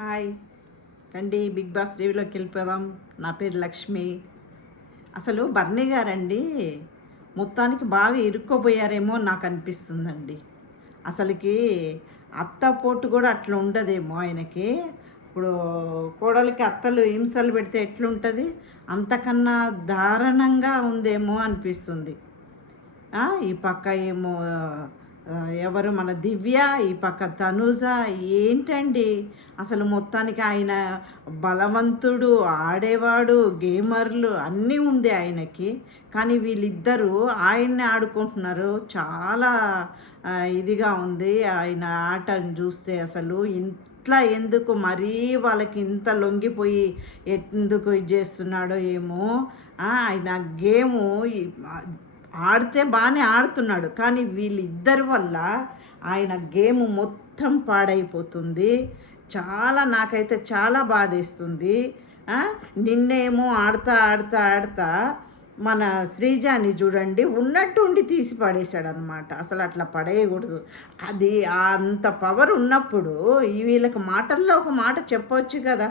Hi రండి big boss రివ్యూలోకి వెళ్ళిపోదాం. నా పేరు లక్ష్మి. అసలు బర్నీ గారండి మొత్తానికి బాగా ఇరుక్కోపోయారేమో నాకు అనిపిస్తుందండి. అసలుకి అత్త పోటు కూడా అట్లా ఉండదేమో ఆయనకి. ఇప్పుడు కోడలికి అత్తలు హింసలు పెడితే ఎట్లుంటుంది, అంతకన్నా దారుణంగా ఉందేమో అనిపిస్తుంది. ఈ పక్క ఏమో ఎవరు మన దివ్య, ఈ పక్క తనూజ. ఏంటండి అసలు మొత్తానికి ఆయన బలవంతుడు, ఆడేవాడు, గేమర్లు అన్నీ ఉంది ఆయనకి. కానీ వీళ్ళిద్దరూ ఆయన్ని ఆడుకుంటున్నారు. చాలా ఇదిగా ఉంది ఆయన ఆటను చూస్తే. అసలు ఇట్లా ఎందుకు మరీ వాళ్ళకి ఇంత లొంగిపోయి ఎందుకు ఇది చేస్తున్నాడో ఏమో. ఆయన గేము ఆడితే బాగానే ఆడుతున్నాడు, కానీ వీళ్ళిద్దరి వల్ల ఆయన గేమ్ మొత్తం పాడైపోతుంది. చాలా నాకైతే చాలా బాధేస్తుంది. నిన్నేమో ఆడుతా ఆడుతా ఆడుతా మన శ్రీజాని చూడండి ఉన్నట్టు ఉండి తీసి పడేశాడనమాట. అసలు అట్లా పడేయకూడదు. అది అంత పవర్ ఉన్నప్పుడు వీళ్ళకి మాటల్లో ఒక మాట చెప్పవచ్చు కదా,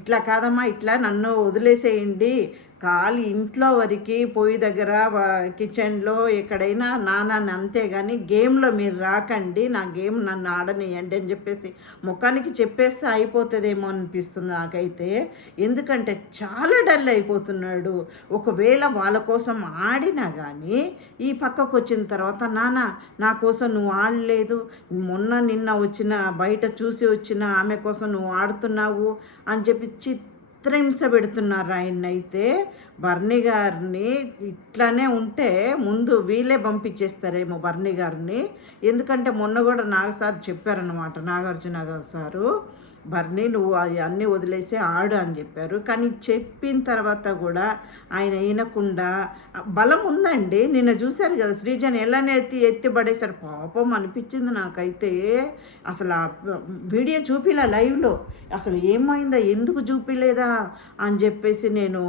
ఇట్లా కాదమ్మా, ఇట్లా నన్ను వదిలేసేయండి, ఖాళీ ఇంట్లో వరకు పొయ్యి దగ్గర కిచెన్లో ఎక్కడైనా నాన్న, అంతేగాని గేమ్లో మీరు రాకండి, నా గేమ్ నన్ను ఆడనియండి అని చెప్పేసి ముఖానికి చెప్పేస్తే అయిపోతుందేమో అనిపిస్తుంది నాకైతే. ఎందుకంటే చాలా డల్ అయిపోతున్నాడు. ఒకవేళ వాళ్ళ కోసం ఆడినా కానీ ఈ పక్కకు వచ్చిన తర్వాత నాన్న నా కోసం నువ్వు ఆడలేదు, నిన్న వచ్చిన బయట చూసి వచ్చిన ఆమె కోసం నువ్వు ఆడుతున్నావు అని చెప్పి చిత్రహింస పెడుతున్నారు ఆయన్నైతే. బర్నీ గారిని ఇట్లానే ఉంటే ముందు వీళ్ళే పంపించేస్తారేమో బర్నీ గారిని. ఎందుకంటే మొన్న కూడా నాగసార్ చెప్పారనమాట, నాగార్జున సారు, బర్నీ నువ్వు అన్నీ వదిలేసి ఆడు అని చెప్పారు. కానీ చెప్పిన తర్వాత కూడా ఆయన వినకుండా, బలం ఉందండి. నిన్న చూశారు కదా శ్రీజని ఎలానే ఎత్తి పడేశారు. పాపం అనిపించింది నాకైతే. అసలు ఆ వీడియో చూపిలా లైవ్లో, అసలు ఏమైందా, ఎందుకు చూపిలేదా అని చెప్పేసి నేను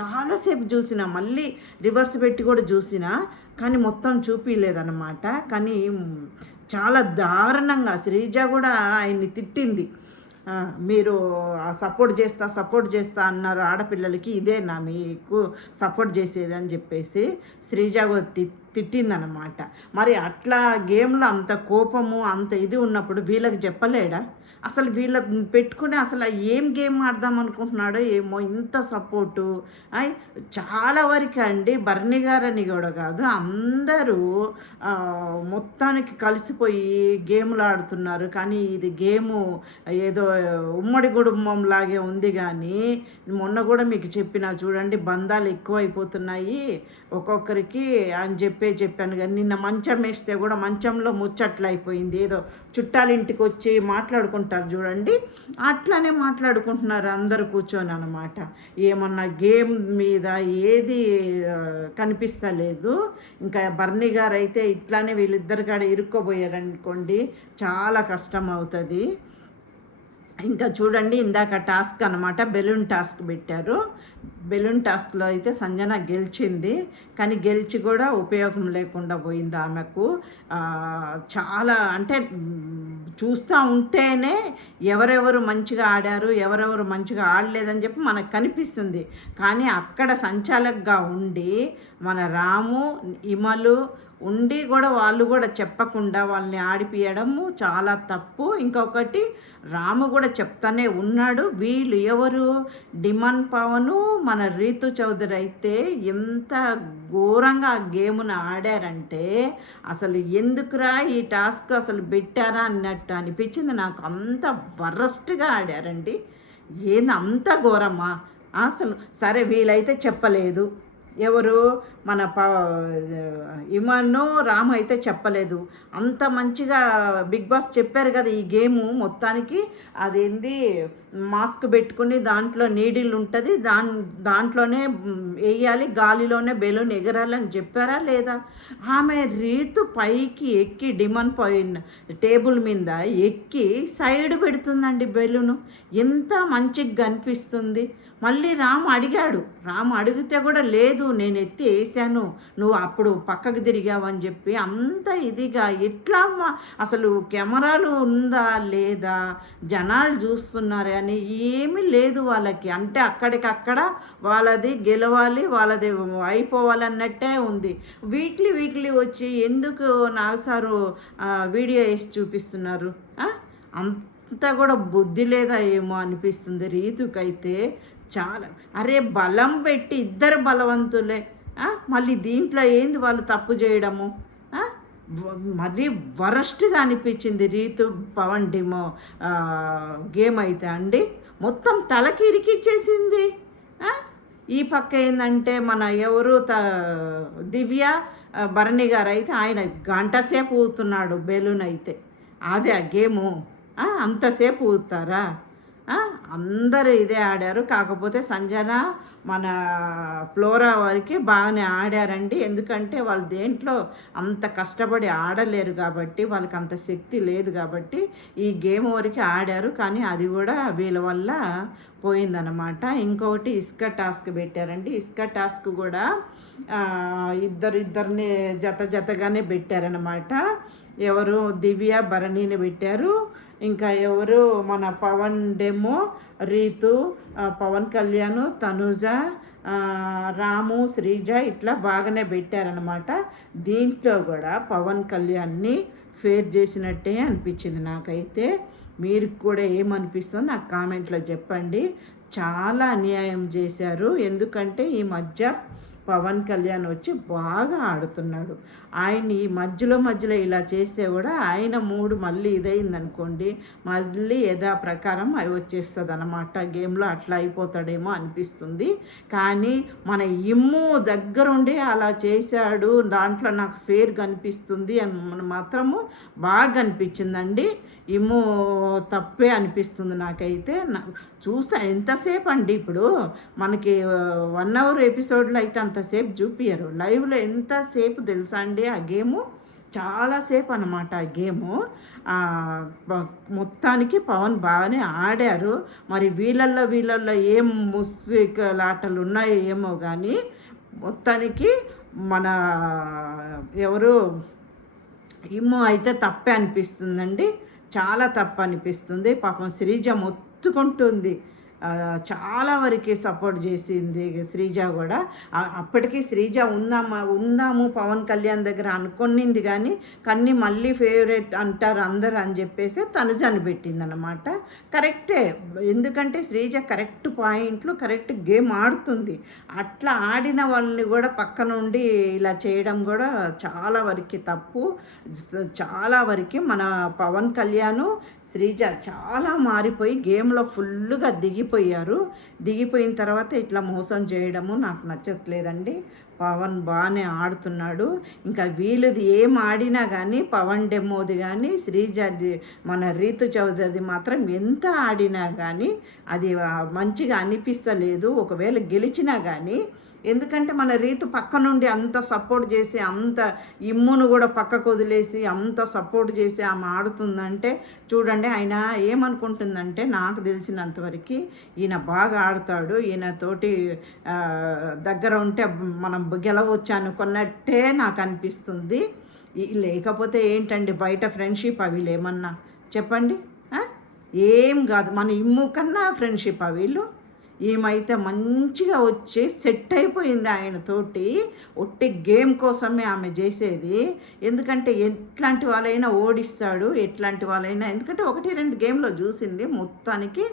చాలాసేపు చూసిన, మళ్ళీ రివర్స్ పెట్టి కూడా చూసిన, కానీ మొత్తం చూపిలేదన్నమాట. కానీ చాలా దారుణంగా శ్రీజ కూడా ఆయన్ని తిట్టింది. మీరు సపోర్ట్ చేస్తా అన్నారు ఆడపిల్లలకి, ఇదేనా మీకు సపోర్ట్ చేసేది అని చెప్పేసి శ్రీజ తిట్టిందనమాట. మరి అట్లా గేమ్లో అంత కోపము అంత ఇది ఉన్నప్పుడు వీళ్ళకి చెప్పలేడా? అసలు వీళ్ళ పెట్టుకుని అసలు ఏం గేమ్ ఆడదాం అనుకుంటున్నాడో ఏమో, ఇంత సపోర్టు. చాలా వరకు అండి బర్నీ గారని కూడా కాదు, అందరూ మొత్తానికి కలిసిపోయి గేమ్లు ఆడుతున్నారు. కానీ ఇది గేము ఏదో ఉమ్మడి కుటుంబం లాగే ఉంది. కానీ మొన్న కూడా మీకు చెప్పినా చూడండి, బంధాలు ఎక్కువైపోతున్నాయి ఒక్కొక్కరికి అని చెప్పాను. కానీ నిన్న మంచం వేస్తే కూడా మంచంలో ముచ్చట్లు అయిపోయింది. ఏదో చుట్టాలింటికి వచ్చి మాట్లాడుకుంటారు చూడండి, అట్లానే మాట్లాడుకుంటున్నారు అందరు కూర్చొని అనమాట. ఏమన్నా గేమ్ మీద ఏది కనిపిస్తలేదు. ఇంకా బర్నీ గారు అయితే ఇట్లానే వీళ్ళిద్దరి కాడ ఇరుక్కోబోయారనుకోండి, చాలా కష్టం అవుతుంది. ఇంకా చూడండి, ఇందాక టాస్క్ అనమాట, బెలూన్ టాస్క్ పెట్టారు. బెలూన్ టాస్క్లో అయితే సంజన గెలిచింది, కానీ గెలిచి కూడా ఉపయోగం లేకుండా పోయింది ఆమెకు. చాలా అంటే చూస్తూ ఉంటేనే ఎవరెవరు మంచిగా ఆడారు, ఎవరెవరు మంచిగా ఆడలేదని చెప్పి మనకు కనిపిస్తుంది. కానీ అక్కడ సంచాలకుగా ఉండి మన రాము, ఇమలు ఉండి కూడా వాళ్ళు కూడా చెప్పకుండా వాళ్ళని ఆడిపియడము చాలా తప్పు. ఇంకొకటి రాము కూడా చెప్తానే ఉన్నాడు. వీళ్ళు ఎవరు, డిమాన్ పవను, మన రీతు చౌదరి అయితే ఎంత ఘోరంగా ఆ గేమ్ను ఆడారంటే అసలు ఎందుకురా ఈ టాస్క్ అసలు పెట్టారా అన్నట్టు అనిపించింది నాకు. అంత వరస్ట్గా ఆడారండి. ఏంది అంత ఘోరమా అసలు. సరే వీళ్ళైతే చెప్పలేదు, ఎవరు మన ఇమను రాము అయితే చెప్పలేదు. అంత మంచిగా బిగ్ బాస్ చెప్పారు కదా ఈ గేము మొత్తానికి. అదేంది మాస్క్ పెట్టుకుని దాంట్లో నీడిల్ ఉంటుంది, దాంట్లోనే వేయాలి, గాలిలోనే బెలూన్ ఎగరాలని చెప్పారా లేదా? ఆమె రీతు పైకి ఎక్కి డిమాండ్ పోయిన టేబుల్ మీద ఎక్కి సైడ్ పెడుతుందండి బెలూను. ఎంత మంచిగా కనిపిస్తుంది. మళ్ళీ రాము అడిగితే కూడా లేదు, నేను ఎత్తి వేసాను, నువ్వు అప్పుడు పక్కకు తిరిగావని చెప్పి అంత ఇదిగా ఎట్లా అసలు కెమెరాలు ఉందా లేదా, జనాలు చూస్తున్నారు అని ఏమీ లేదు వాళ్ళకి. అంటే అక్కడికక్కడ వాళ్ళది గెలవాలి, వాళ్ళది అయిపోవాలన్నట్టే ఉంది. వీక్లీ వచ్చి ఎందుకు నాగసారు వీడియో వేసి చూపిస్తున్నారు? అంతా కూడా బుద్ధి లేదా ఏమో అనిపిస్తుంది రీతుకైతే. చాలా అరే బలం పెట్టి ఇద్దరు బలవంతులే, మళ్ళీ దీంట్లో ఏంది వాళ్ళు తప్పు చేయడము? మరీ వరస్ట్గా అనిపించింది రీతు పవన్ డెమో గేమ్ అయితే అండి. మొత్తం తలకి ఇరికిచ్చేసింది. ఈ పక్క ఏంటంటే మన ఎవరు దివ్య భరణి గారు అయితే ఆయన గంట సేపు ఊతున్నాడు బెలూన్ అయితే. అదే ఆ గేము అంతసేపు ఊతారా? అందరూ ఇదే ఆడారు. కాకపోతే సంజన మన ఫ్లోరా వారికి బాగానే ఆడారండి. ఎందుకంటే వాళ్ళు దేంట్లో అంత కష్టపడి ఆడలేరు కాబట్టి, వాళ్ళకి అంత శక్తి లేదు కాబట్టి ఈ గేమ్ వరకు ఆడారు. కానీ అది కూడా వీళ్ళ వల్ల పోయిందనమాట. ఇంకొకటి ఇసుక టాస్క్ పెట్టారండి. ఇసుక టాస్క్ కూడా ఇద్దరిని జతగానే పెట్టారనమాట. ఎవరు దివ్య భరణిని పెట్టారు, ఇంకా ఎవరు మన పవన్ డెమో రీతు, పవన్ కళ్యాణ్, తనుజ, రాము, శ్రీజ ఇట్లా బాగానే పెట్టారనమాట. దీంట్లో కూడా పవన్ కళ్యాణ్ని ఫేర్ చేసినట్టే అనిపించింది నాకైతే. మీరు కూడా ఏమనిపిస్తుందో నాకు కామెంట్లో చెప్పండి. చాలా అన్యాయం చేశారు. ఎందుకంటే ఈ మధ్య పవన్ కళ్యాణ్ వచ్చి బాగా ఆడుతున్నాడు. ఆయన ఈ మధ్యలో ఇలా చేస్తే కూడా ఆయన మూడు మళ్ళీ ఇదైందనుకోండి, మళ్ళీ యథా ప్రకారం అవి వచ్చేస్తుంది అనమాట. గేమ్లో అట్లా అయిపోతాడేమో అనిపిస్తుంది. కానీ మన ఇమ్ము దగ్గరుండి అలా చేశాడు, దాంట్లో నాకు ఫేర్ కనిపిస్తుంది అని మాత్రము బాగా అనిపించిందండి. ఇమ్ము తప్పే అనిపిస్తుంది నాకైతే. చూస్తా ఎంతసేపు అండి, ఇప్పుడు మనకి 1 hour ఎపిసోడ్లో అయితే అంతసేపు చూపించరు. లైవ్లో ఎంతసేపు తెలుసా అండి ఆ గేము? చాలాసేపు అనమాట ఆ గేము. మొత్తానికి పవన్ బాగానే ఆడారు. మరి వీళ్ళల్లో ఏం ముసుగులాటలు ఉన్నాయో ఏమో కానీ మొత్తానికి మన ఎవరు ఇమ్ము అయితే తప్పే అనిపిస్తుందండి. చాలా తప్పు అనిపిస్తుంది. పాపం శ్రీజ మొత్తుకుంటుంది, చాలా వరకు సపోర్ట్ చేసింది శ్రీజ కూడా. అప్పటికి శ్రీజ ఉందాము పవన్ కళ్యాణ్ దగ్గర అనుకునింది, కానీ మళ్ళీ ఫేవరెట్ అంటారు అందరు అని చెప్పేసి తనుజాని పెట్టిందనమాట. కరెక్టే, ఎందుకంటే శ్రీజ కరెక్ట్ పాయింట్లు కరెక్ట్ గేమ్ ఆడుతుంది. అట్లా ఆడిన వాళ్ళని కూడా పక్క నుండి ఇలా చేయడం కూడా చాలా వరకు తప్పు. చాలా వరకు మన పవన్ కళ్యాణ్ శ్రీజ చాలా మారిపోయి గేమ్లో ఫుల్గా దిగిపోయిన తర్వాత ఇట్లా మోసం చేయడము నాకు నచ్చట్లేదండి. పవన్ బాగానే ఆడుతున్నాడు. ఇంకా వీళ్ళది ఏం ఆడినా కానీ, పవన్ డెమోది కానీ, శ్రీజది మన రీతు చౌదరిది మాత్రం ఎంత ఆడినా కానీ అది మంచిగా అనిపిస్తలేదు. ఒకవేళ గెలిచినా కానీ, ఎందుకంటే మన రీతు పక్క నుండి అంత సపోర్ట్ చేసి, అంత ఇమ్మును కూడా పక్కకు వదిలేసి అంత సపోర్ట్ చేసి ఆమె ఆడుతుందంటే చూడండి. ఆయన ఏమనుకుంటుందంటే, నాకు తెలిసినంతవరకు ఈయన బాగా ఆడతాడు, ఈయనతోటి దగ్గర ఉంటే మనం గెలవచ్చు అనుకున్నట్టే నాకు అనిపిస్తుంది. లేకపోతే ఏంటండి బయట ఫ్రెండ్షిప్ అవి ఏమన్నా చెప్పండి? ఏం కాదు. మన ఇమ్ము కన్నా ఫ్రెండ్షిప్ వీళ్ళు. ఏమైతే మంచిగా వచ్చి సెట్ అయిపోయింది ఆయనతోటి. ఒట్టి గేమ్ కోసమే ఆమె చేసేది. ఎందుకంటే ఎట్లాంటి వాళ్ళైనా ఓడిస్తాడు, ఎట్లాంటి వాళ్ళైనా. ఎందుకంటే 1-2 గేమ్లో చూసింది. మొత్తానికి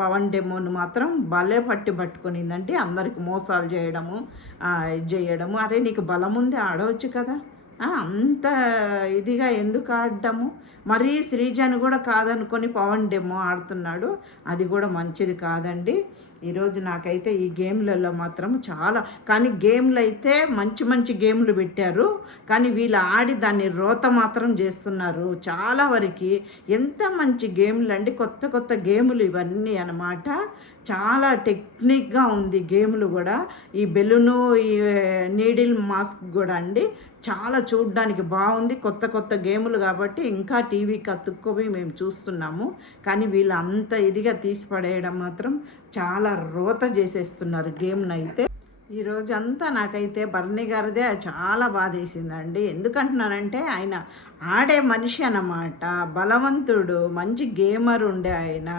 పవన్ డెమోని మాత్రం భలే పట్టుకునిందంటే అందరికి మోసాలు చేయడము, చేయడము. అరే నీకు బలం ఉంది, ఆడవచ్చు కదా, అంత ఇదిగా ఎందుకు ఆడడము? మరీ శ్రీజను కూడా కాదనుకొని పవన్ డెమో ఆడుతున్నాడు. అది కూడా మంచిది కాదండి. ఈరోజు నాకైతే ఈ గేమ్లలో మాత్రం చాలా, కానీ గేమ్లు అయితే మంచి గేమ్లు పెట్టారు, కానీ వీళ్ళు ఆడి దాన్ని రోత మాత్రం చేస్తున్నారు చాలా వరకు. ఎంత మంచి గేమ్లు అండి, కొత్త గేములు ఇవన్నీ అన్నమాట. చాలా టెక్నిక్గా ఉంది గేమ్లు కూడా. ఈ బెలూను, ఈ నీడిల్ మాస్క్ కూడా అండి చాలా చూడ్డానికి బాగుంది. కొత్త గేములు కాబట్టి ఇంకా టీవీకి అతుక్కొని మేము చూస్తున్నాము. కానీ వీళ్ళు అంత ఇదిగా తీసి పడేయడం మాత్రం చాలా రోత చేసేస్తున్నారు గేమ్‌నైతే. ఈ రోజంతా నాకైతే బర్నీ గారిదే చాలా బాధేసిందండి. ఎందుకంటున్నానంటే ఆయన ఆడే మనిషి అన్నమాట. బలవంతుడు, మంచి గేమర్ ఉండే ఆయన,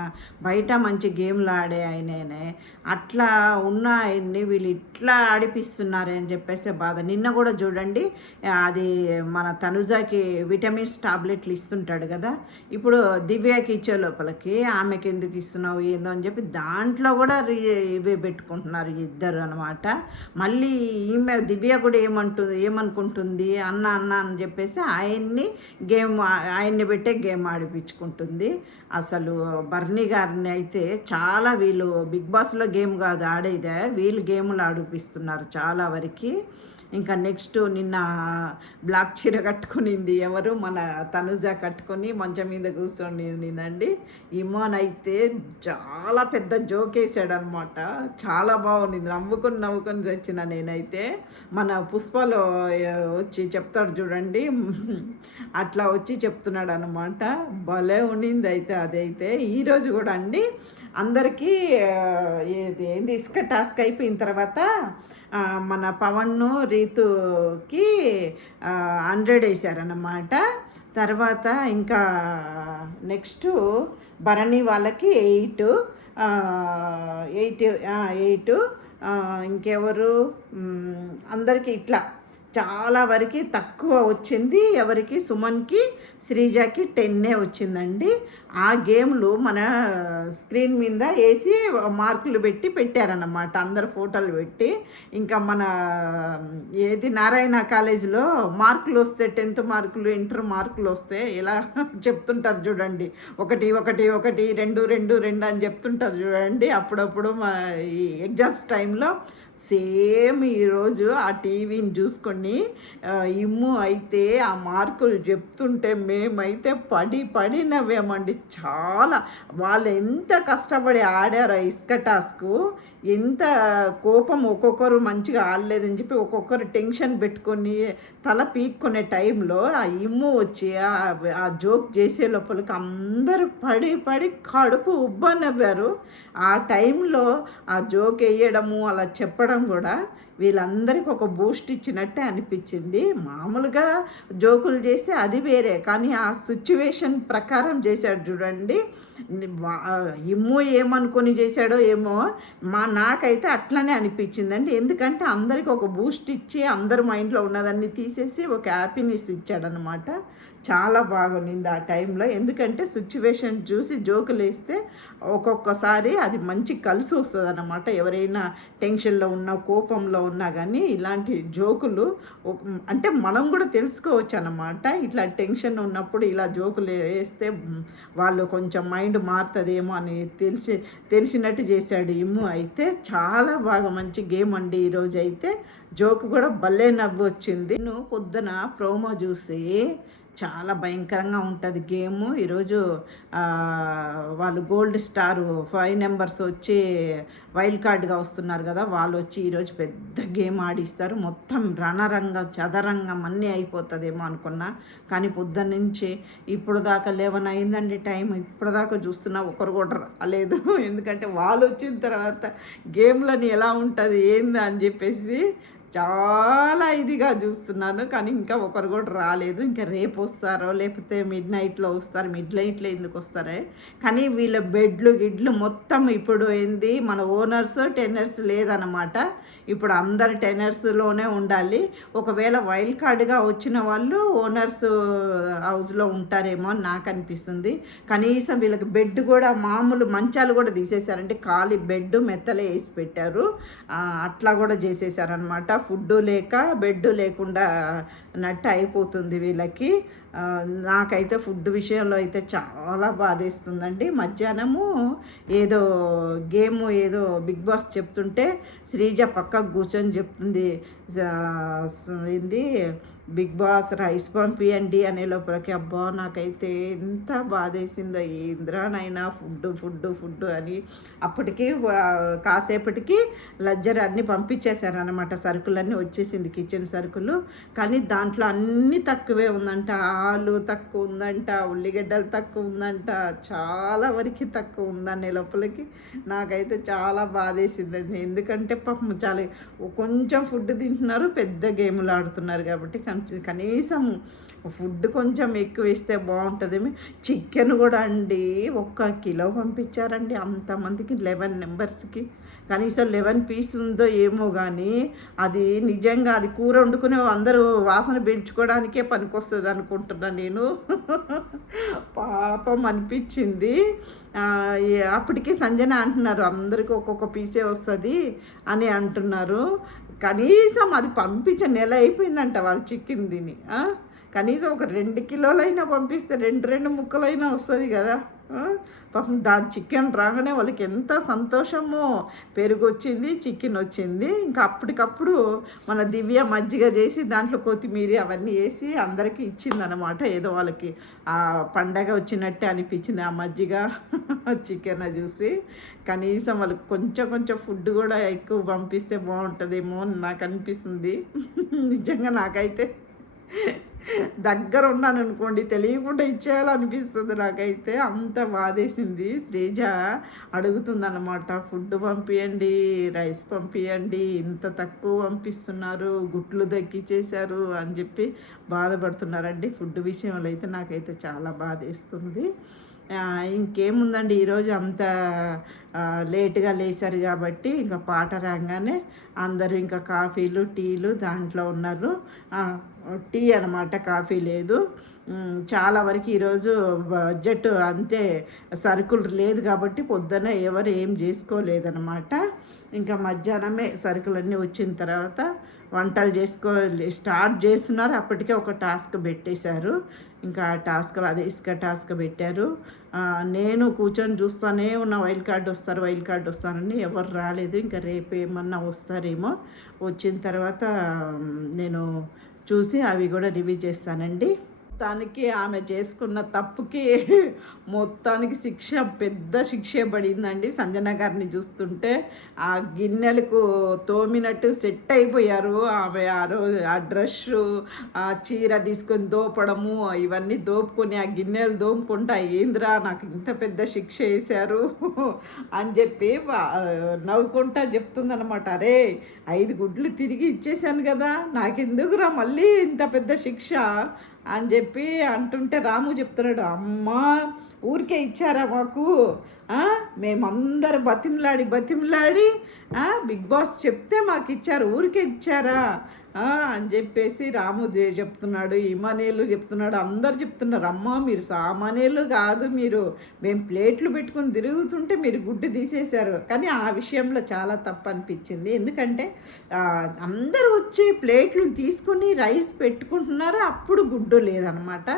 బయట మంచి గేమ్‌లు ఆడే ఆయననే. అట్లా ఉన్న ఆయన్ని వీళ్ళు ఇట్లా ఆడిపిస్తున్నారే అని చెప్పేసి బాధ. నిన్న కూడా చూడండి, అది మన తనుజాకి విటమిన్స్ టాబ్లెట్లు ఇస్తుంటాడు కదా! ఇప్పుడు దివ్యకి ఇచ్చే లోపలికి ఆమెకి ఎందుకు ఇస్తున్నావు ఏందో అని చెప్పి దాంట్లో కూడా ఇవే పెట్టుకుంటున్నారు ఇద్దరు అనమాట. మళ్ళీ ఈమె దివ్య కూడా ఏమనుకుంటుంది, అన్న అన్న అని చెప్పేసి ఆయన్ని పెట్టే గేమ్ ఆడిపించుకుంటుంది. అసలు బర్నీ గారిని అయితే చాలా వీళ్ళు బిగ్ బాస్లో గేమ్ కాదు ఆడేదే, వీళ్ళు గేములు ఆడిపిస్తున్నారు చాలా వరకు. ఇంకా నెక్స్ట్ నిన్న బ్లాక్ చీర కట్టుకునింది ఎవరు, మన తనుజ కట్టుకొని మంచం మీద కూర్చొనిందండి. ఇమోన్ అయితే చాలా పెద్ద జోక్ వేసాడు అనమాట. చాలా బాగుంది, నవ్వుకొని చచ్చిన నేనైతే. మన పుష్పలో వచ్చి చెప్తాడు చూడండి, అట్లా వచ్చి చెప్తున్నాడు అనమాట. భలే ఉండింది అయితే అదైతే. ఈరోజు కూడా అండి అందరికీ ఏంది ఇసుక టాస్క్ అయిపోయిన తర్వాత మన పవన్ను రీతుకి 100 వేసారన్నమాట. తర్వాత ఇంకా నెక్స్ట్ భరణి వాళ్ళకి 8 ఇంకెవరు అందరికీ ఇట్లా చాలా వరకు తక్కువ వచ్చింది. ఎవరికి, సుమన్కి, శ్రీజకి 10 వచ్చిందండి. ఆ గేమ్లు మన స్క్రీన్ మీద వేసి మార్కులు పెట్టారన్నమాట, అందరు ఫోటోలు పెట్టి. ఇంకా మన నారాయణ కాలేజీలో మార్కులు వస్తే 10th మార్కులు, ఇంటర్ మార్కులు వస్తే ఇలా చెప్తుంటారు చూడండి, 1 1 1 2 2 2 అని చెప్తుంటారు చూడండి అప్పుడప్పుడు మా ఈ ఎగ్జామ్స్ టైంలో. సేమ్ ఈరోజు ఆ టీవీని చూసుకొని ఇమ్ము అయితే ఆ మార్కులు చెప్తుంటే మేమైతే పడి నవ్వామండి. చాలా వాళ్ళు ఎంత కష్టపడి ఆడారు ఆ ఇసుక టాస్క్. ఎంత కోపం, ఒక్కొక్కరు మంచిగా ఆడలేదని చెప్పి ఒక్కొక్కరు టెన్షన్ పెట్టుకొని తల పీక్కునే టైంలో ఆ ఇమ్ము వచ్చి ఆ జోక్ చేసే లోపలికి అందరూ పడి కడుపు ఉబ్బ నవ్వారు. ఆ టైంలో ఆ జోక్ వేయడము అలా చెప్పడం కూడా వీళ్ళందరికీ ఒక బూస్ట్ ఇచ్చినట్టే అనిపించింది. మామూలుగా జోకులు చేస్తే అది వేరే, కానీ ఆ సిచ్యువేషన్ ప్రకారం చేశాడు చూడండి. ఇమ్ము ఏమనుకొని చేశాడో ఏమో, నాకైతే అట్లనే అనిపించిందండి. ఎందుకంటే అందరికీ ఒక బూస్ట్ ఇచ్చి అందరి మైండ్లో ఉన్నదాన్ని తీసేసి ఒక హ్యాపీనెస్ ఇచ్చాడనమాట. చాలా బాగుంది ఆ టైంలో. ఎందుకంటే సిచ్యువేషన్ చూసి జోకులు వేస్తే ఒక్కొక్కసారి అది మంచి కలిసి వస్తుంది అన్నమాట. ఎవరైనా టెన్షన్లో ఉన్నా, కోపంలో ఉన్నా కానీ ఇలాంటి జోకులు అంటే మనం కూడా తెలుసుకోవచ్చు అన్నమాట. ఇట్లా టెన్షన్ ఉన్నప్పుడు ఇలా జోకులు వేస్తే వాళ్ళు కొంచెం మైండ్ మారుతుందేమో అని తెలిసినట్టు చేశాడు ఇమ్ము అయితే. చాలా బాగా మంచి గేమ్ అండి ఈరోజు అయితే. జోకు కూడా భలే నవ్వు వచ్చింది. నేను పొద్దున ప్రోమో చూసి చాలా భయంకరంగా ఉంటుంది గేము. ఈరోజు వాళ్ళు గోల్డ్ స్టార్ 5 నెంబర్స్ వచ్చి వైల్డ్ కార్డ్గా వస్తున్నారు కదా, వాళ్ళు వచ్చి ఈరోజు పెద్ద గేమ్ ఆడిస్తారు. మొత్తం రణరంగం చదరంగం అన్నీ అయిపోతుందేమో అనుకున్నా, కానీ పొద్దున్న నుంచి ఇప్పుడు దాకా 11 అయిందండి టైం. ఇప్పుడు దాకా చూస్తున్నా ఒకరు కూడా రాలేదు. ఎందుకంటే వాళ్ళు వచ్చిన తర్వాత గేమ్లని ఎలా ఉంటుంది ఏందా అని చెప్పేసి చాలా ఇదిగా చూస్తున్నాను, కానీ ఇంకా ఒకరు కూడా రాలేదు. ఇంకా రేపు వస్తారో లేకపోతే మిడ్ నైట్లో వస్తారు. మిడ్ నైట్లో ఎందుకు వస్తారే కానీ వీళ్ళ గిడ్లు మొత్తం ఇప్పుడు ఏంది, మన ఓనర్స్ టెనర్స్ లేదన్నమాట. ఇప్పుడు అందరు టెనర్స్లోనే ఉండాలి. ఒకవేళ వైల్డ్ కార్డ్గా వచ్చిన వాళ్ళు ఓనర్స్ హౌస్లో ఉంటారేమో అని నాకు అనిపిస్తుంది. కనీసం వీళ్ళకి బెడ్ కూడా, మామూలు మంచాలు కూడా తీసేశారంటే ఖాళీ బెడ్ మెత్తలే వేసి పెట్టారు. అట్లా కూడా చేసేసారనమాట. ఫుడ్ లేక బెడ్ లేకుండా నట్టు అయిపోతుంది వీళ్ళకి. నాకైతే ఫుడ్ విషయంలో అయితే చాలా బాధేస్తుందండి. మధ్యాహ్నము ఏదో బిగ్ బాస్ చెప్తుంటే శ్రీజ పక్కకు కూర్చొని చెప్తుంది, ఏంది బిగ్ బాస్ రైస్ పంపియండి అనే లోపలికి అబ్బా నాకైతే ఎంత బాధేసిందో. ఇంద్రానైనా ఫుడ్ అని. అప్పటికి కాసేపటికి లజ్జర్ అన్నీ పంపించేశారనమాట. సరుకులన్నీ వచ్చేసింది, కిచెన్ సరుకులు. కానీ దాంట్లో అన్నీ తక్కువే ఉందంట. ఆలు తక్కువ ఉందంట, ఉల్లిగడ్డలు తక్కువ ఉందంట, చాలా వరకు తక్కువ ఉందనే లోపలికి నాకైతే చాలా బాధేసిందండి. ఎందుకంటే పాపం చాలా కొంచెం ఫుడ్ తింటున్నారు, పెద్ద గేములు ఆడుతున్నారు కాబట్టి కనీసం ఫుడ్ కొంచెం ఎక్కువ ఇస్తే బాగుంటుందేమో. చికెన్ కూడా అండి 1 కిలో పంపించారండి అంతమందికి, 11 మెంబర్స్కి. కనీసం 11 పీస్ ఉందో ఏమో కానీ అది నిజంగా అది కూర వండుకునే అందరూ వాసన పీల్చుకోవడానికే పనికొస్తుంది అనుకుంటున్నాను నేను. పాపం అనిపించింది. అప్పటికి సంజన అంటున్నారు అందరికీ ఒక్కొక్క పీసే వస్తుంది అని అంటున్నారు. కనీసం అది పంపించే నెల అయిపోయిందంట వాళ్ళు చికెన్ తిని. కనీసం ఒక 2 కిలోలైనా పంపిస్తే 2 ముక్కలైనా వస్తుంది కదా. పాపం దాని చికెన్ రాగానే వాళ్ళకి ఎంత సంతోషమో. పెరుగు వచ్చింది, చికెన్ వచ్చింది. ఇంకా అప్పటికప్పుడు మన దివ్య మజ్జిగ చేసి దాంట్లో కొత్తిమీర అవన్నీ వేసి అందరికీ ఇచ్చిందనమాట. ఏదో వాళ్ళకి ఆ పండగ వచ్చినట్టే అనిపించింది ఆ మజ్జిగ చికెన్ చూసి. కనీసం వాళ్ళకి కొంచెం కొంచెం ఫుడ్ కూడా ఎక్కువ పంపిస్తే బాగుంటుందేమో అని నాకు అనిపిస్తుంది. నిజంగా నాకైతే దగ్గర ఉన్నాను అనుకోండి, తెలియకుండా ఇచ్చేయాలనిపిస్తుంది నాకైతే. అంత బాధేసింది. శ్రీజ అడుగుతుందన్నమాట, ఫుడ్ పంపించండి, రైస్ పంపించండి, ఇంత తక్కువ పంపిస్తున్నారు, గుట్లు దక్కిచ్చేశారు అని చెప్పి బాధపడుతున్నారండి. ఫుడ్ విషయంలో అయితే నాకైతే చాలా బాధేస్తుంది. ఇంకేముందండి, ఈరోజు అంత లేటుగా లేచారు కాబట్టి ఇంకా పాట రాగానే అందరూ ఇంకా కాఫీలు టీలు దాంట్లో ఉన్నారు. టీ అనమాట, కాఫీ లేదు. చాలా వరకు ఈరోజు బడ్జెట్ అంతే, సరుకులు లేదు కాబట్టి పొద్దున ఎవరు ఏం చేసుకోలేదన్నమాట. ఇంకా మధ్యాహ్నమే సరుకులన్నీ వచ్చిన తర్వాత వంటలు స్టార్ట్ చేస్తున్నారు. అప్పటికే ఒక టాస్క్ పెట్టేశారు. ఇంకా ఆ టాస్క్ అదే ఇసుక టాస్క్ పెట్టారు. నేను కూర్చొని చూస్తూనే ఉన్న వైల్డ్ కార్డ్ వస్తారని ఎవరు రాలేదు. ఇంకా రేపు ఏమన్నా వస్తారేమో. వచ్చిన తర్వాత నేను చూసి అవి కూడా రివ్యూ చేస్తానండి. మొత్తానికి ఆమె చేసుకున్న తప్పుకి మొత్తానికి పెద్ద శిక్ష పడిందండి. సంజన గారిని చూస్తుంటే ఆ గిన్నెలకు తోమినట్టు సెట్ అయిపోయారు. ఆమె ఆ డ్రెస్సు, ఆ చీర తీసుకొని దోపడము, ఇవన్నీ దోపుకొని ఆ గిన్నెలు దోముకుంటా, ఏంద్రా నాకు ఇంత పెద్ద శిక్ష వేశారు అని చెప్పి నవ్వుకుంటా చెప్తుందనమాట. అరే 5 గుడ్లు తిరిగి ఇచ్చేసాను కదా, నాకెందుకురా మళ్ళీ ఇంత పెద్ద శిక్ష అని చెప్పి అంటుంటే రాము చెప్తున్నాడు, అమ్మా ఊరికే ఇచ్చారా మాకు, మేమందరు బతిమలాడి బిగ్ బాస్ చెప్తే మాకు ఇచ్చారు, ఊరికే ఇచ్చారా అని చెప్పేసి రాము చెప్తున్నాడు. ఇమానేలు చెప్తున్నాడు, అందరు చెప్తున్నారు, అమ్మ మీరు సామాన్యులు కాదు, మేము ప్లేట్లు పెట్టుకుని తిరుగుతుంటే మీరు గుడ్డు తీసేశారు. కానీ ఆ విషయంలో చాలా తప్పు అనిపించింది. ఎందుకంటే అందరూ వచ్చి ప్లేట్లు తీసుకుని రైస్ పెట్టుకుంటున్నారు, అప్పుడు గుడ్డు లేదనమాట.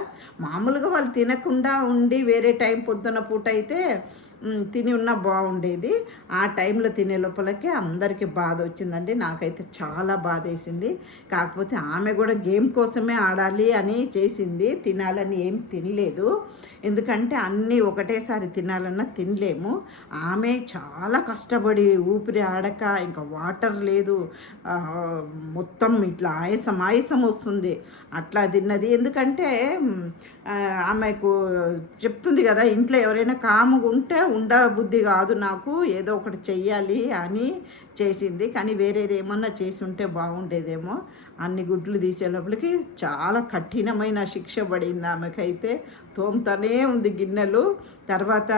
మామూలుగా వాళ్ళు తినకుండా ఉండి వేరే టైం పొద్దున పూట అయితే తిని ఉన్నా బాగుండేది. ఆ టైంలో తినే లోపలకే అందరికీ బాధ వచ్చిందండి. నాకైతే చాలా బాధ వేసింది. కాకపోతే ఆమె కూడా గేమ్ కోసమే ఆడాలి అని చేసింది, తినాలని ఏం తినలేదు. ఎందుకంటే అన్నీ ఒకటేసారి తినాలన్నా తినలేము. ఆమె చాలా కష్టపడి ఊపిరి ఆడక, ఇంకా వాటర్ లేదు, మొత్తం ఇట్లా ఆయాసం వస్తుంది అట్లా తిన్నది. ఎందుకంటే ఆమెకు చెప్తుంది కదా, ఇంట్లో ఎవరైనా కాముగా ఉంటే ఉండబుద్ధి కాదు నాకు, ఏదో ఒకటి చెయ్యాలి అని చేసింది. కానీ వేరేది ఏమన్నా చేసి ఉంటే బాగుండేదేమో. అన్ని గుడ్లు తీసే లోపలికి చాలా కఠినమైన శిక్ష పడింది ఆమెకైతే. తోముతూనే ఉంది గిన్నెలు. తర్వాత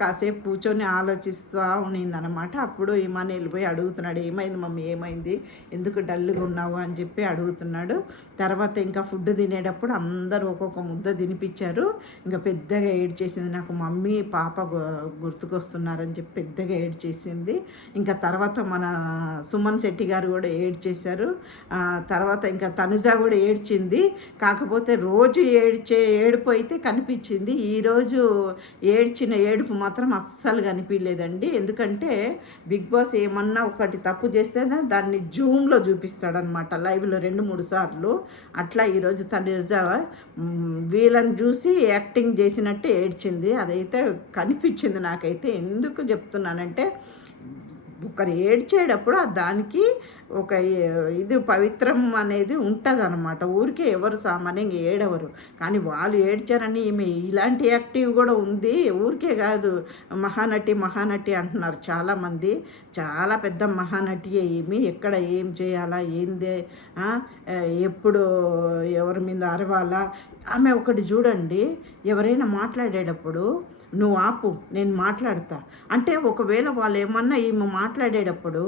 కాసేపు కూర్చొని ఆలోచిస్తూ ఉన్నిందనమాట. అప్పుడు ఈమాని వెళ్ళిపోయి అడుగుతున్నాడు, ఏమైంది మమ్మీ, ఏమైంది, ఎందుకు డల్గా ఉన్నావు అని చెప్పి అడుగుతున్నాడు. తర్వాత ఇంకా ఫుడ్ తినేటప్పుడు అందరూ ఒక్కొక్క ముద్ద తినిపించారు. ఇంకా పెద్దగా ఏడ్చేసింది, నాకు మమ్మీ పాప గుర్తుకొస్తున్నారని చెప్పి పెద్దగా ఏడ్చేసింది. ఇంకా తర్వాత మన సుమన్ శెట్టి గారు కూడా ఏడ్చేశారు. తర్వాత ఇంకా తనుజ కూడా ఏడ్చింది. కాకపోతే రోజు ఏడుపు అయితే కనిపించింది, ఈరోజు ఏడ్చిన ఏడుపు మాత్రం అస్సలు కనిపించలేదండి. ఎందుకంటే బిగ్ బాస్ ఏమన్నా ఒకటి తప్పు చేస్తే దాన్ని జూమ్లో చూపిస్తాడనమాట, లైవ్లో 2-3 సార్లు. అట్లా ఈరోజు తనుజ వీళ్ళని చూసి యాక్టింగ్ చేసినట్టు ఏడ్చింది. అదైతే కనిపించింది నాకైతే. ఎందుకు చెప్తున్నానంటే ఒకరు ఏడ్చేటప్పుడు దానికి ఒక ఇది పవిత్రం అనేది ఉంటుందన్నమాట. ఊరికే ఎవరు సామాన్యంగా ఏడవరు. కానీ వాళ్ళు ఏడ్చారని ఈమె ఇలాంటి యాక్టివ్ కూడా ఉంది. ఊరికే కాదు, మహానటి మహానటి అంటున్నారు చాలామంది. చాలా పెద్ద మహానటియే ఈమె. ఎక్కడ ఏం చేయాలా, ఏందే, ఎప్పుడు ఎవరి మీద అరవాలా. ఆమె ఒకటి చూడండి, ఎవరైనా మాట్లాడేటప్పుడు నువ్వు ఆపు, నేను మాట్లాడతా అంటే, ఒకవేళ వాళ్ళు ఏమన్నా ఈమె మాట్లాడేటప్పుడు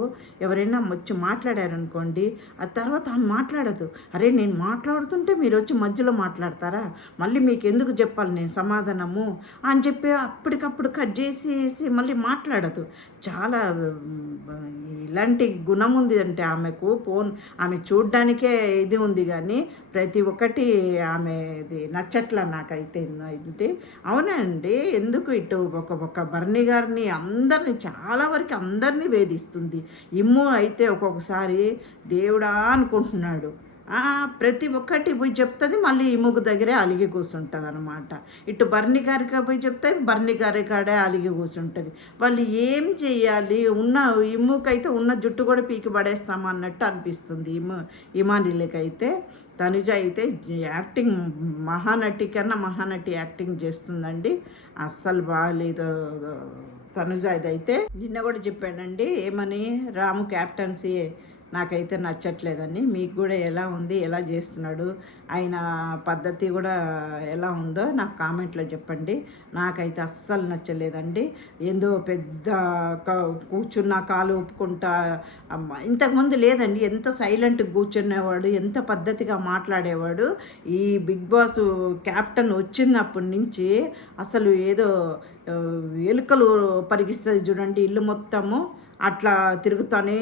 ఎవరైనా వచ్చి మాట్లాడారనుకోండి, ఆ తర్వాత ఆమె మాట్లాడదు. అరే, నేను మాట్లాడుతుంటే మీరు వచ్చి మధ్యలో మాట్లాడతారా, మళ్ళీ మీకు ఎందుకు చెప్పాలి నేను సమాధానము అని చెప్పి అప్పటికప్పుడు కట్ చేసి మళ్ళీ మాట్లాడదు. చాలా ఇలాంటి గుణం ఉంది అంటే ఆమెకు. ఆమె చూడ్డానికే ఇది ఉంది, కానీ ప్రతి ఒక్కటి ఆమెది నచ్చట్లా నాకైతే. ఇది అవునండి, ఎందుకు ఇటు ఒక బర్నీ గారిని అందరినీ, చాలా వరకు అందరినీ వేధిస్తుంది. ఇమ్ము అయితే ఒక్కొక్కసారి దేవుడా అనుకుంటున్నాడు. ప్రతి ఒక్కటి పోయి చెప్తుంది, మళ్ళీ ఇమ్ముకు దగ్గరే అలిగి కూర్చుంటుంది అనమాట. ఇటు బర్నీ గారికి పోయి చెప్తే బర్నీ గారి కాడే అలిగి కూర్చుంటుంది. వాళ్ళు ఏం చేయాలి? ఇమ్ముకైతే ఉన్న జుట్టు కూడా పీకి పడేస్తామన్నట్టు అనిపిస్తుంది. ఇమానిలకైతే. తనుజ అయితే యాక్టింగ్ మహానటి కన్నా మహానటి యాక్టింగ్ చేస్తుందండి. అస్సలు బాగాలేదు తనుజ. ఇదైతే నిన్న కూడా చెప్పానండి, ఏమని, రాము క్యాప్టెన్సీ నాకైతే నచ్చట్లేదని. మీకు కూడా ఎలా ఉంది, ఎలా చేస్తున్నాడు, ఆయన పద్ధతి కూడా ఎలా ఉందో నాకు కామెంట్లో చెప్పండి. నాకైతే అస్సలు నచ్చలేదండి. ఏందో పెద్ద కూర్చున్న కాలు ఒప్పుకుంటా, ఇంతకుముందు లేదండి. ఎంత సైలెంట్గా కూర్చునేవాడు, ఎంత పద్ధతిగా మాట్లాడేవాడు. ఈ బిగ్ బాస్ క్యాప్టెన్ వచ్చినప్పటి నుంచి అసలు ఏదో ఎలుకలు పరిగిస్తుంది చూడండి ఇల్లు మొత్తము, అట్లా తిరుగుతూనే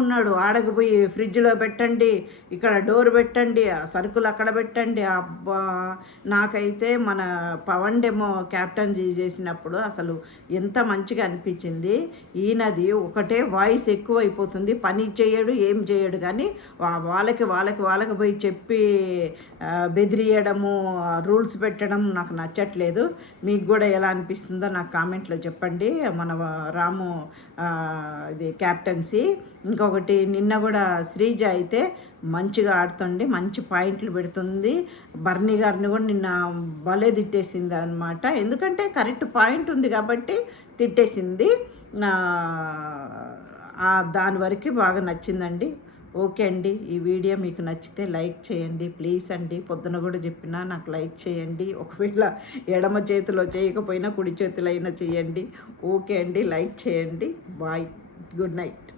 ఉన్నాడు. ఆడకపోయి ఫ్రిడ్జ్లో పెట్టండి, ఇక్కడ డోర్ పెట్టండి, సరుకులు అక్కడ పెట్టండి. అబ్బా, నాకైతే మన పవన్ డెమో క్యాప్టెన్సీ చేసినప్పుడు అసలు ఎంత మంచిగా అనిపించింది. ఈయనది ఒకటే వాయిస్ ఎక్కువ అయిపోతుంది, పని చేయడు, ఏం చేయడు. కానీ వాళ్ళకి పోయి చెప్పి బెదిరియడము, రూల్స్ పెట్టడం నాకు నచ్చట్లేదు. మీకు కూడా ఎలా అనిపిస్తుందో నాకు కామెంట్లో చెప్పండి. మన రాము ఇది క్యాప్టెన్సీ. ఇంకొకటి, నిన్న కూడా శ్రీజ అయితే మంచిగా ఆడుతుంది, మంచి పాయింట్లు పెడుతుంది. బర్నీ గారిని కూడా నిన్న భలే తిట్టేసింది అనమాట. ఎందుకంటే కరెక్ట్ పాయింట్ ఉంది కాబట్టి తిట్టేసింది. దాని వరకు బాగా నచ్చిందండి. ఓకే అండి, ఈ వీడియో మీకు నచ్చితే లైక్ చేయండి ప్లీజ్ అండి. పొద్దున కూడా చెప్పినా నాకు లైక్ చేయండి. ఒకవేళ ఎడమ చేతిలో చేయకపోయినా కుడి చేతిలో అయినా చేయండి. ఓకే అండి, లైక్ చేయండి. Bye, good night.